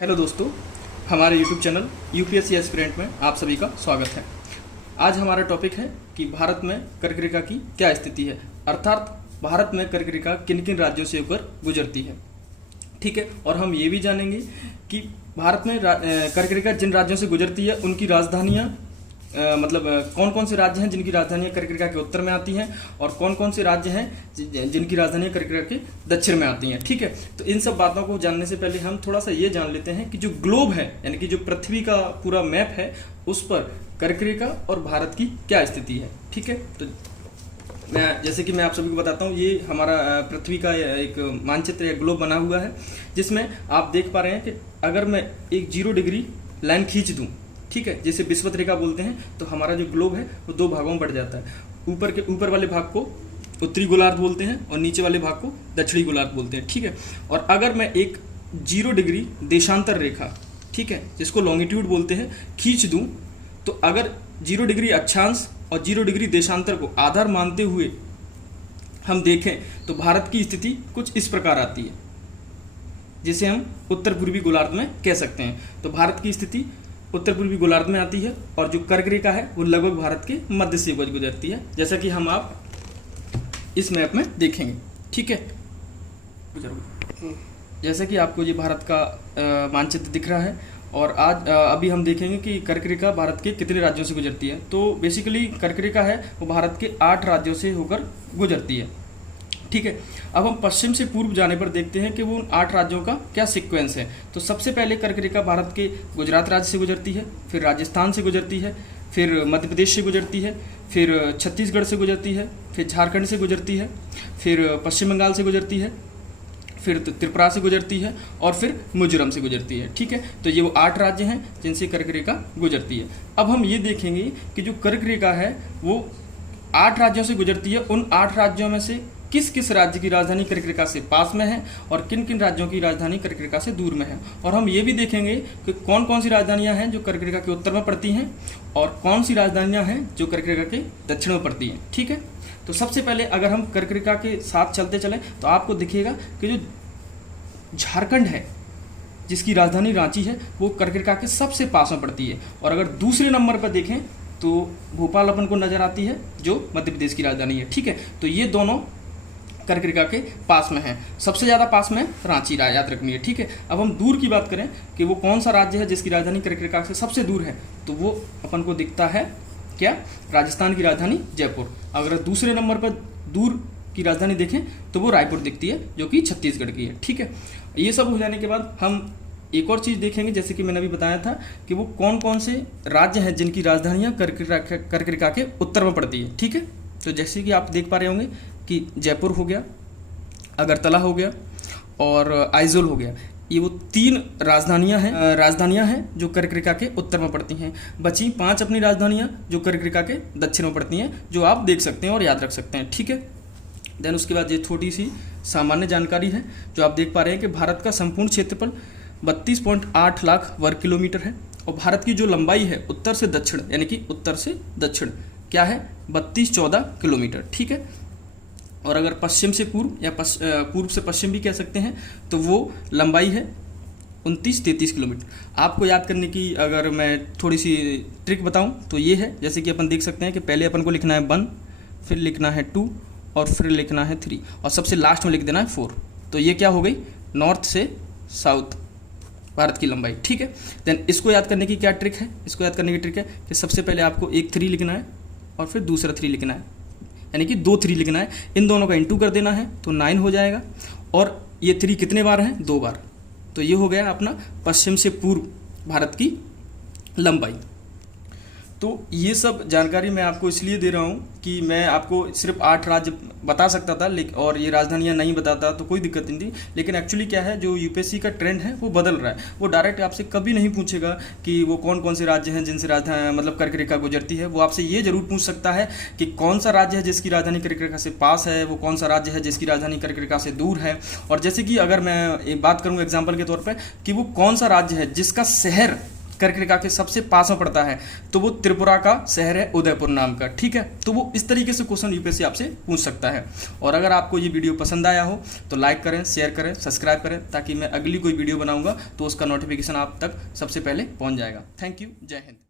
Hello दोस्तों, हमारे YouTube channel UPSC aspirant में आप सभी का स्वागत है। आज हमारा टॉपिक है कि भारत में कर्क रेखा की क्या स्थिति है, अर्थात भारत में कर्क रेखा किन किन राज्यों से होकर गुजरती है। ठीक है, और हम ये भी जानेंगे कि भारत में कर्क रेखा जिन राज्यों से गुजरती है उनकी राजधानियाँ मतलब कौन कौन से राज्य हैं जिनकी राजधानियाँ कर्क रेखा के उत्तर में आती हैं और कौन कौन से राज्य हैं जिनकी राजधानियाँ कर्क रेखा के दक्षिण में आती हैं। ठीक है, तो इन सब बातों को जानने से पहले हम थोड़ा सा ये जान लेते हैं कि जो ग्लोब है यानी कि जो पृथ्वी का पूरा मैप है उस पर कर्क रेखा और भारत की क्या स्थिति है। ठीक है, तो जैसे कि मैं आप सभी को बताता हूँ, ये हमारा पृथ्वी का एक मानचित्र या ग्लोब बना हुआ है जिसमें आप देख पा रहे हैं कि अगर मैं एक 0 डिग्री लाइन खींच दूँ, ठीक है, जिसे विषुवत रेखा बोलते हैं, तो हमारा जो ग्लोब है वो 2 भागों में बढ़ जाता है। ऊपर वाले भाग को उत्तरी गोलार्ध बोलते हैं और नीचे वाले भाग को दक्षिणी गोलार्ध बोलते हैं। ठीक है, और अगर मैं एक 0 डिग्री देशांतर रेखा, ठीक है, जिसको लॉन्गिट्यूड बोलते हैं, खींच दूं, तो अगर 0 डिग्री अक्षांश और 0 डिग्री देशांतर को आधार मानते हुए हम देखें तो भारत की स्थिति कुछ इस प्रकार आती है, जिसे हम उत्तर पूर्वी गोलार्ध में कह सकते हैं। तो भारत की स्थिति उत्तर पूर्वी गोलार्ध में आती है और जो कर्क रेखा है वो लगभग भारत के मध्य से गुजरती है, जैसा कि हम आप इस मैप में देखेंगे। ठीक है, जैसा कि आपको ये भारत का मानचित्र दिख रहा है और आज अभी हम देखेंगे कि कर्क रेखा भारत के कितने राज्यों से गुजरती है। तो बेसिकली कर्क रेखा है वो भारत के 8 राज्यों से होकर गुजरती है। ठीक है, अब हम पश्चिम से पूर्व जाने पर देखते हैं कि वो उन 8 राज्यों का क्या सीक्वेंस है। तो सबसे पहले कर्क रेखा भारत के गुजरात राज्य से गुजरती है, फिर राजस्थान से गुजरती है, फिर मध्य प्रदेश से गुजरती है, फिर छत्तीसगढ़ से गुजरती है, फिर झारखंड से गुजरती है, फिर पश्चिम बंगाल से गुजरती है, फिर त्रिपुरा से गुजरती है और फिर मिजोरम से गुजरती है। ठीक है, तो ये वो 8 राज्य हैं जिनसे कर्क रेखा गुजरती है। अब हम ये देखेंगे कि जो कर्क रेखा है वो 8 राज्यों से गुजरती है, उन 8 राज्यों में से किस किस राज्य की राजधानी कर्क रेखा से पास में है और किन किन राज्यों की राजधानी कर्क रेखा से दूर में है। और हम ये भी देखेंगे कि कौन कौन सी राजधानियां हैं जो कर्क रेखा के उत्तर में पड़ती हैं और कौन सी राजधानियां हैं जो कर्क रेखा के दक्षिण में पड़ती हैं। ठीक है, तो सबसे पहले अगर हम कर्क रेखा के साथ चलते चलें तो आपको दिखेगा कि जो झारखंड है जिसकी राजधानी रांची है वो कर्क रेखा के सबसे पास में पड़ती है। और अगर दूसरे नंबर पर देखें तो भोपाल अपन को नजर आती है जो मध्य प्रदेश की राजधानी है। ठीक है, तो ये दोनों कर्क रेखा के पास में है। सबसे ज़्यादा पास में रांची, याद रखनी है। ठीक है, अब हम दूर की बात करें कि वो कौन सा राज्य है जिसकी राजधानी कर्क रेखा से सबसे दूर है, तो वो अपन को दिखता है क्या, राजस्थान की राजधानी जयपुर। अगर दूसरे नंबर पर दूर की राजधानी देखें तो वो रायपुर दिखती है जो कि छत्तीसगढ़ की है। ठीक है, ये सब हो जाने के बाद हम एक और चीज़ देखेंगे, जैसे कि मैंने अभी बताया था कि वो कौन कौन से राज्य हैं जिनकी राजधानियाँ कर्क रेखा के उत्तर में पड़ती है। ठीक है, तो जैसे कि आप देख पा रहे होंगे कि जयपुर हो गया, अगरतला हो गया और आइजोल हो गया। ये वो 3 राजधानियां हैं जो कर्क रेखा के उत्तर में पड़ती हैं। बची 5 अपनी राजधानियां जो कर्क रेखा के दक्षिण में पड़ती हैं, जो आप देख सकते हैं और याद रख सकते हैं। ठीक है, देन उसके बाद ये थोड़ी सी सामान्य जानकारी है जो आप देख पा रहे हैं कि भारत का संपूर्ण क्षेत्रफल 32.8 लाख वर्ग किलोमीटर है और भारत की जो लंबाई है उत्तर से दक्षिण यानी कि उत्तर से दक्षिण क्या है, 3214 किलोमीटर। ठीक है, और अगर पश्चिम से पूर्व या पूर्व से पश्चिम भी कह सकते हैं तो वो लंबाई है 2933 किलोमीटर। आपको याद करने की अगर मैं थोड़ी सी ट्रिक बताऊं तो ये है, जैसे कि अपन देख सकते हैं कि पहले अपन को लिखना है 1, फिर लिखना है 2 और फिर लिखना है 3 और सबसे लास्ट में लिख देना है 4। तो ये क्या हो गई, नॉर्थ से साउथ भारत की लंबाई। ठीक है, देन इसको याद करने की क्या ट्रिक है, इसको याद करने की ट्रिक है कि सबसे पहले आपको एक 3 लिखना है और फिर दूसरा 3 लिखना है, यानी कि 2 3 लिखना है। इन दोनों का इंटू कर देना है तो 9 हो जाएगा और ये 3 कितने बार हैं, 2 बार। तो ये हो गया अपना पश्चिम से पूर्व भारत की लंबाई। तो ये सब जानकारी मैं आपको इसलिए दे रहा हूँ कि मैं आपको सिर्फ 8 राज्य बता सकता था और ये राजधानियाँ नहीं बताता तो कोई दिक्कत नहीं थी। लेकिन एक्चुअली क्या है, जो यूपीएससी का ट्रेंड है वो बदल रहा है। वो डायरेक्ट आपसे कभी नहीं पूछेगा कि वो कौन कौन से राज्य हैं जिनसे राजधानी मतलब कर्क रेखा गुजरती है। वो आपसे ये जरूर पूछ सकता है कि कौन सा राज्य है जिसकी राजधानी कर्क रेखा से पास है, वो कौन सा राज्य है जिसकी राजधानी कर्क रेखा से दूर है। और जैसे कि अगर मैं एक बात करूँ एग्जाम्पल के तौर पर कि वो कौन सा राज्य है जिसका शहर कर्क रेखा के सबसे पास में पड़ता है, तो वो त्रिपुरा का शहर है उदयपुर नाम का। ठीक है, तो वो इस तरीके से क्वेश्चन यूपीएससी आपसे पूछ सकता है। और अगर आपको ये वीडियो पसंद आया हो तो लाइक करें, शेयर करें, सब्सक्राइब करें, ताकि मैं अगली कोई वीडियो बनाऊंगा तो उसका नोटिफिकेशन आप तक सबसे पहले पहुंच जाएगा। थैंक यू, जय हिंद।